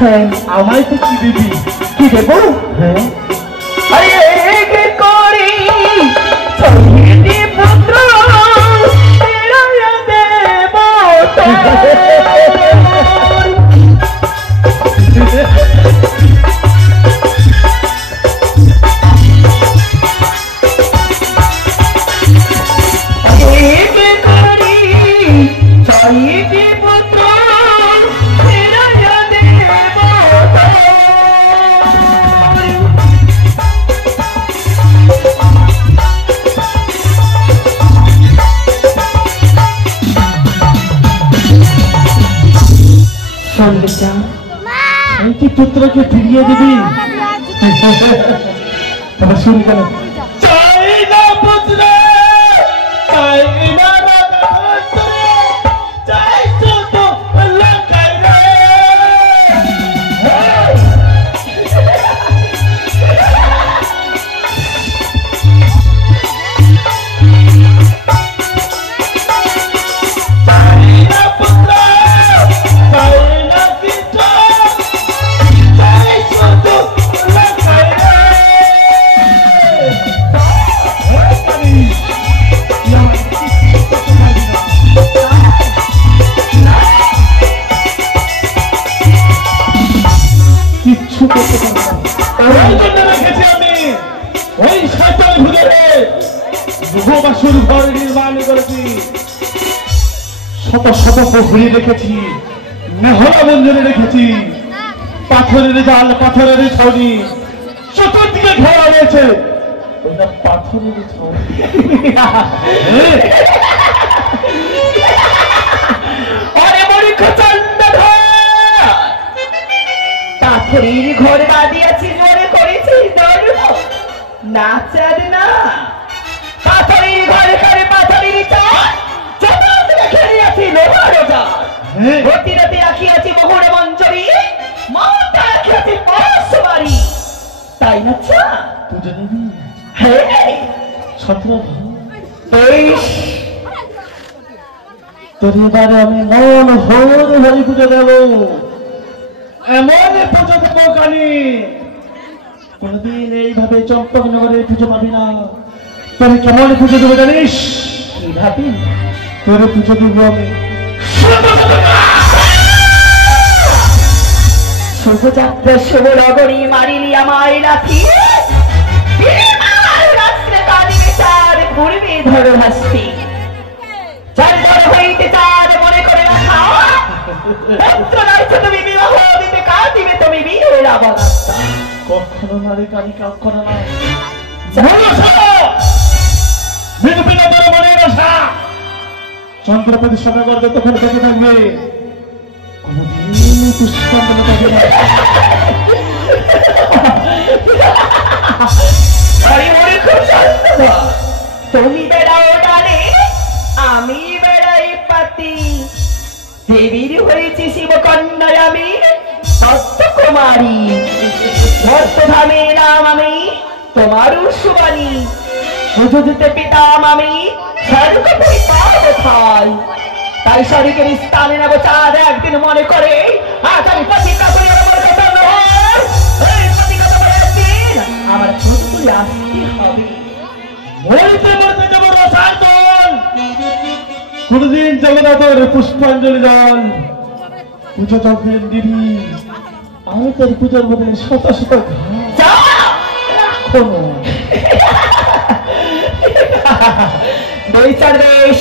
হ্যাঁ আমায় তো কি দিবি? কি দেবো? হ্যাঁ আরে কি করি শহীদি পুত্র ফিরাইয়া দেব পুত্রকে ফিরিয়ে দিবি? তবে শুনি কেন? চাই না পুত্র, চাই না চাই শুধু লঙ্কাই রে। শত শত পুকুরি রেখেছি, নেহলা মঞ্জুরি রেখেছি, পাথরের জাল, পাথরের ছড়ি, চতুর্দিকে ঘেরা রয়েছে। ওইটা পাথরের ছড়ি। পাথরের ঘর বাঁধিয়াছি, জোরে করেছি না চাঁদ না। পাথরের ঘরে ঘরে পাথরের চাল, চতুর্দিকে ঘেরিয়াছি লোহার জাল। প্রতিরাতে রাখিয়াছি মোহরে মঞ্জরি, মাথা রাখিয়াছি পরশবাড়ি। তাই না চা? পুজো দেবী? হ্যাঁ 17 বেশ, তোর এবারে আমি মন ভরে ভরে পুজো দেব। এমন পুজো দেবো কানি, কোনদিন এইভাবে চম্পকনগরে পুজো পাবি না। তোর কেমন পুজো দেবো জানিস? কিভাবে? তোর পুজো দেবো আমি শুভযাত্রা শুভ নগরী, মারিলি আমায় লাথি, পূর্বে ধরো হাসি, চন্দন হইতে চাঁদ মনে করে রাখা, পুত্র নয়তো তুমি বিবাহ দিতে, কার দিবে তুমি বিয়ের অবস্থা? কখনো নারী কালী কখনো না। চন্দ্রপতি সদাগর যতক্ষণ বেঁচে থাকবে কোনদিন পুষ্পাঞ্জলি পাবে না। তুমি বেড়াও ডালে, আমি বেড়াই পাতি, দেবীর হয়েছি শিবকন্যায় আমি সত্যকুমারী, ধর্তধামে নাম আমি তোমার সুবাণী, পুজো দিতে পিতাম আমি স্বর্গপতি পার্বথায়। তাই শরীরের স্থানে নেব চাঁদ একদিন মনে করে, আজ আমি প্রতিজ্ঞা করি আমার কথা নয়, এই প্রতিজ্ঞা করে একদিন আমার পুত্রী আসতে হবে। মরিতে মরিতে যাব রসায়ন, কোনদিন যাব না তোর পুষ্পাঞ্জলি জল। পুজো যখন দিবি আমি তোর পুজোর মধ্যে শত শত বেশ,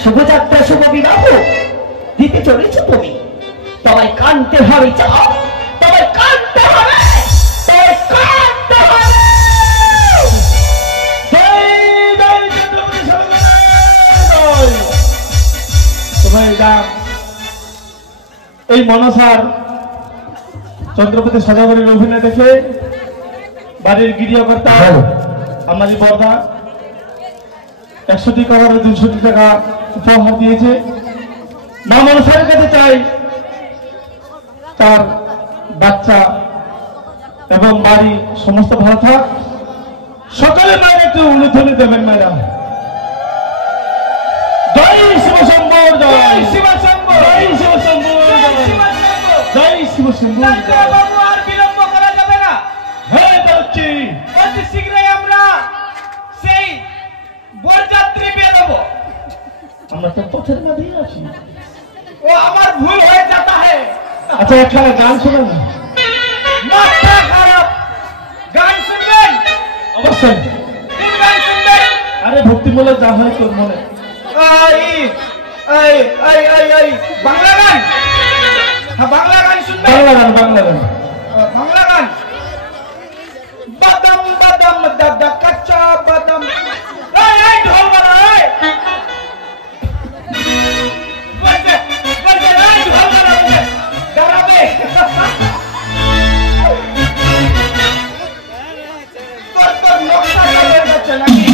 শুভযাত্রা শুভ বিবাহ দিতে চলেছ তুমি, তোমায় কানতে হবে, যাও তোমায় কানতে হবে, তোমায় কানতে হবে। এই মনসার চন্দ্রপতি সদাগরের অভিনয় দেখে বাড়ির গৃহকর্তা আমাদের বর্দা 100টি কভারে 200 টাকা উপহার দিয়েছে। মা মনসার কাছে চাই তার বাচ্চা এবং বাড়ি সমস্ত ভালো থাক। সকলে মায়ের একটু উলুধ্বনি দেবেন মায়েরা। জয় শিব শম্ভু, জয় শিব শম্ভু, জয় শিব শম্ভু, জয় শিব শম্ভু। বাবু আর বিলম্ব করা যাবে না। হ্যাঁ বলছি, অতি শীঘ্রই আমরা সেই বরযাত্রী বেরোবো। আমরা তো পথের মধ্যেই আছি। ও আমার ভুল হয়ে যাতা है। আচ্ছা একটা গান শোনান না। মাথা খারাপ, গান শুনবেন? অবশ্যই। কোন গান শুনবেন? আরে ভক্তিমূলক যা হয় তোর মনে। বাংলা গান। হ্যাঁ বাংলা গান শুনবেন? বাংলা গান, বাংলা গান। বাংলা গান। বাদাম বাদাম দাদা কাঁচা বাদাম। এই ঢোল বাজা, এই বাজে বাজে, এই ঢোল বাজা বাজে দাঁড়াবে। তোর নকশা হয়ে যাচ্ছে নাকি?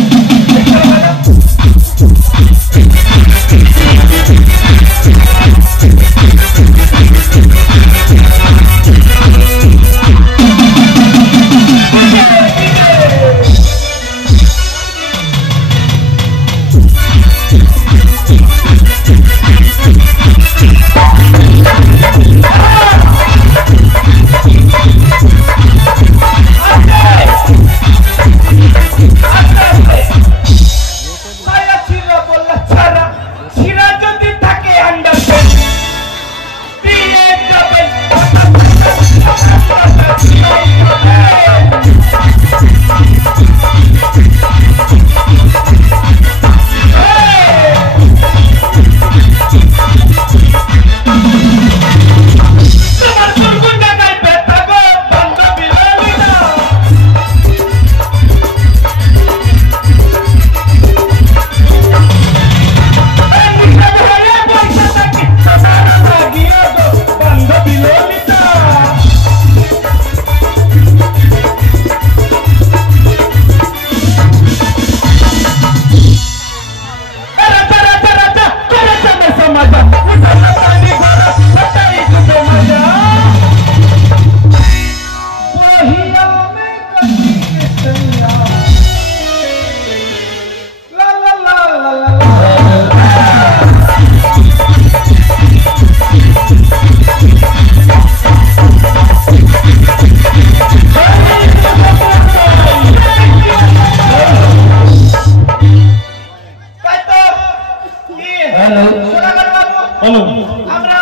আমরা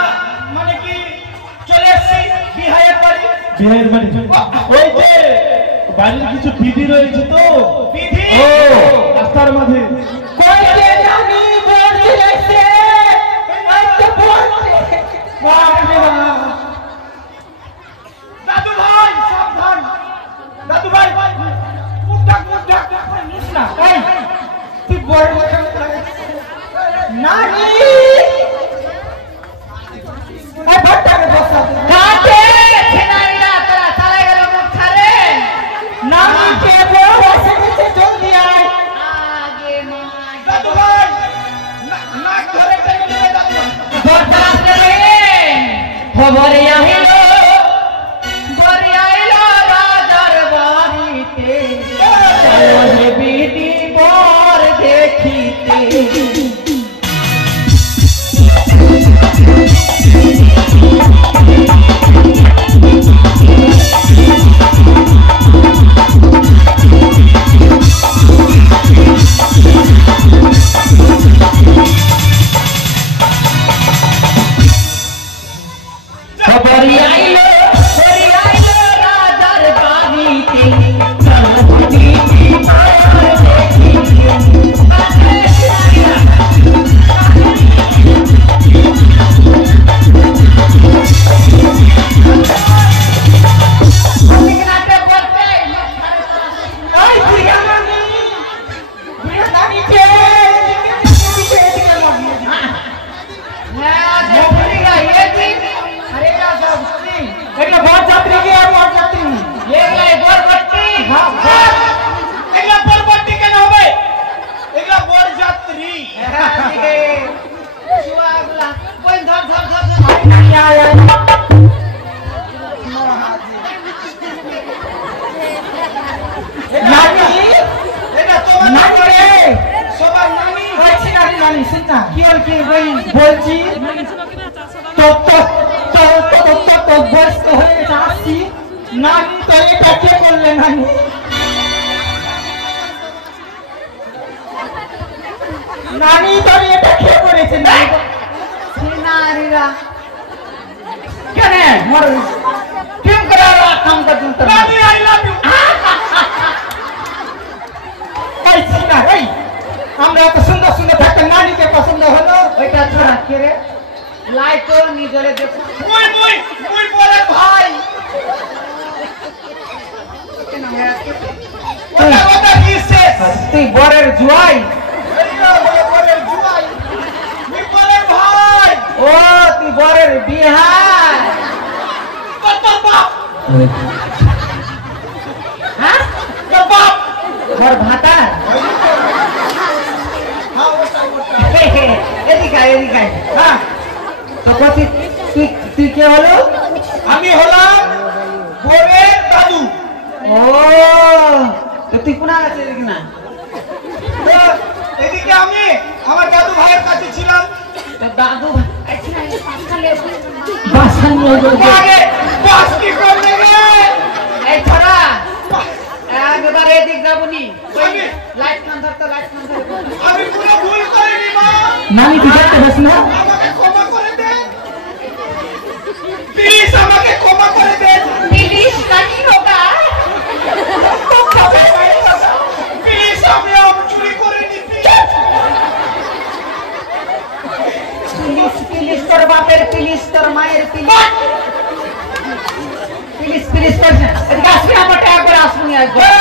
মানে কি চলে এসেছি বিহারের বাড়ি। বিহারের বাড়ি? ওই যে বাড়ির কিছু বিধি রয়েছে তো। বিধি? ও রাস্তার মাঝে কইতে জানি বলতে এসে কইতে বলতে বাপরে বাপ। দাদু ভাই সাবধান, দাদু ভাই মুখ ঢাক নিস না। এই তুই বড় কথা নানি এই ভট্টাকে বসা কাটে ছেনাইরা তোরা চালাই গেল মুখ ছাড়ে। নানি কে বড় বসে গেছে, জলদি আয় আগে মাই। দাদু ভাই নাক ধরে টেনে নিয়ে দাদু ভাই। বরযাত্রী খবরে আহিলো, বরে আইলো রাজার বাড়িতে, চলো হে বিধি বর দেখিতে। খবরে আইলো, বরে আইলো রাজার বাড়িতে, চলো হে বিধি বর দেখিতে। এগুলা বরযাত্রী কেন হবে? এগুলা বরযাত্রী। এটা তোমার নানি রে, সবার নানি। বলছি বয়স্ক হয়ে গেছে আসছি নানি তো এটা কে করলে নানি নানি তো এটা কে করেছে নারীরা কেন মর কেন করে আর কাম করছেন নানি আই লাভ ইউ এই সিনা এই আমরা এত সুন্দর সুন্দর থাকতে নানিকে পছন্দ হলো ওইটা ছাড়া কে রে লাইট নিজরে দেখো মুই বলে ভাই ওটা কিসে তুই বরের জুয়াই বরের জুয়াই তুই বরের ভাই ও তুই বরের বিহার কত বাপ হ্যাঁ তোর বাপ বর ভাতা এদিকে হ্যাঁ তো কতি তুই কে হলো আমি হলাম বরের দাদু ও তো তুই কোনা আছে এদিকে না এদিকে আমি আমার দাদু ভাইয়ের কাছে ছিলাম তো দাদু আগে বাস কি করবে রে এই ছড়া একবার এদিক যাবনি লাইট খান ধরতে লাইট খান ধরতে আমি পুরো ভুল করিনি মা নানি তুই দেখতে পাস না আমাকে ক্ষমা করে দে প্লিজ আমাকে ক্ষমা করে দে প্লিজ নানি হোগা প্লিজ আমি চুরি করিনি প্লিজ প্লিজ তোর বাপের প্লিজ তোর মায়ের প্লিজ প্লিজ প্লিজ তোর এদিকে আসবি আমার একবার আসবি একবার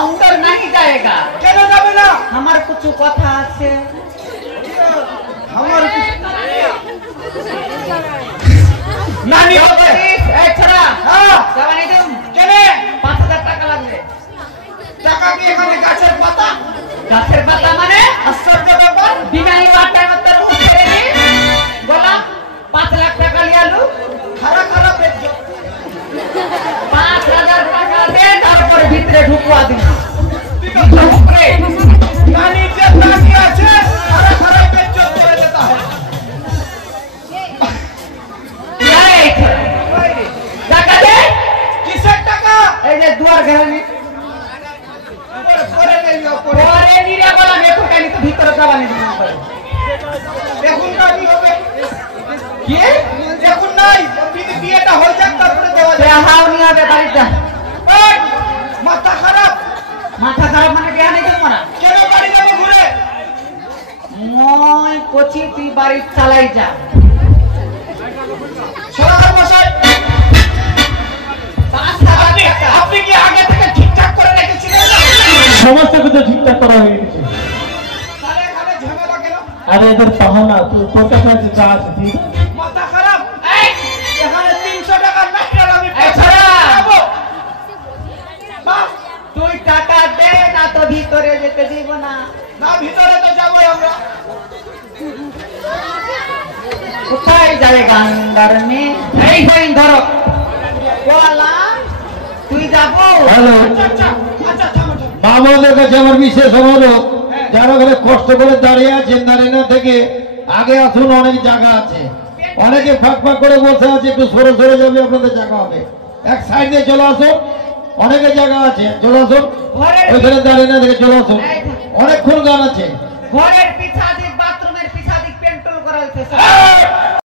अंदर नहीं जाएगा কেন যাবে না আমার কিছু কথা আছে আমার নানি হবে এই ছড়া হ্যাঁ যাবানি দিম কেন 5000 টাকা লাগবে টাকা কি এখানে গাছের পাতা মানে আশ্চর্য ব্যাপার বিনাই ওয়াটার মত মুখে রে গোলাম 5 লাখ টাকা লিয়ালু খারাপ খারাপ বেচো 5000 টাকা দে তারপর ভিতরে ঢুকवा দিন নানি যে টাকা আছে খারাপ খারাপ বেচো করে देता है এই টাকা দে কিসের টাকা এই যে দুয়ার ঘরানি পরে নেইও পরে নিরে বলা মেকো কানি তো ভিতরে যাবানি দিন পরে দেখুন কানি হবে কি দেখুন নাই বিয়েটা হয়ে যাক তারপরে দেওয়া যায় হাও নি হবে বাড়িটা মাথা খারাপ মানে বিয়া নেই কেন না কেন বাড়ি যাব ঘুরে মই কোচি তুই বাড়ি চালাই যা সরকার মশাই আপনি কি আগে থেকে ঠিকঠাক করে রেখেছিলেন সমস্ত কিছু ঠিকঠাক করা হয়ে গেছে তাহলে এখানে ঝামেলা কেন আরে এদের পাহানা তুই তোর কাছে চা আছে ঠিক মাথা খারাপ এই এখানে 300 টাকা নাস্তা আমি ছাড়া তুই টাকা দে না তো ভিতরে যেতে দিব না না ভিতরে তো যাবই আমরা কোথায় যাবেগা अंदर में এই হই ধরো বলা তুই যাবো হ্যালো আচ্ছা থামো বাবাদের কাছে আমার বিশেষ অনুরোধ যারা ঘরে কষ্ট করে দাঁড়িয়ে আছেন দাঁড়িয়ে থেকে আগে আসুন অনেক জায়গা আছে অনেকে ফাঁক ফাঁক করে বসে আছে একটু সরে সরে যাবে আপনাদের জায়গা হবে এক সাইড দিয়ে চলে আসুন অনেকে জায়গা আছে চলে আসুন ওইখানে দাঁড়িয়ে না দেখে চলে আসুন অনেকক্ষণ গান আছে ঘরের পিছাদিক বাথরুমের পিছাদিক পেন্টুল করা হইতেছে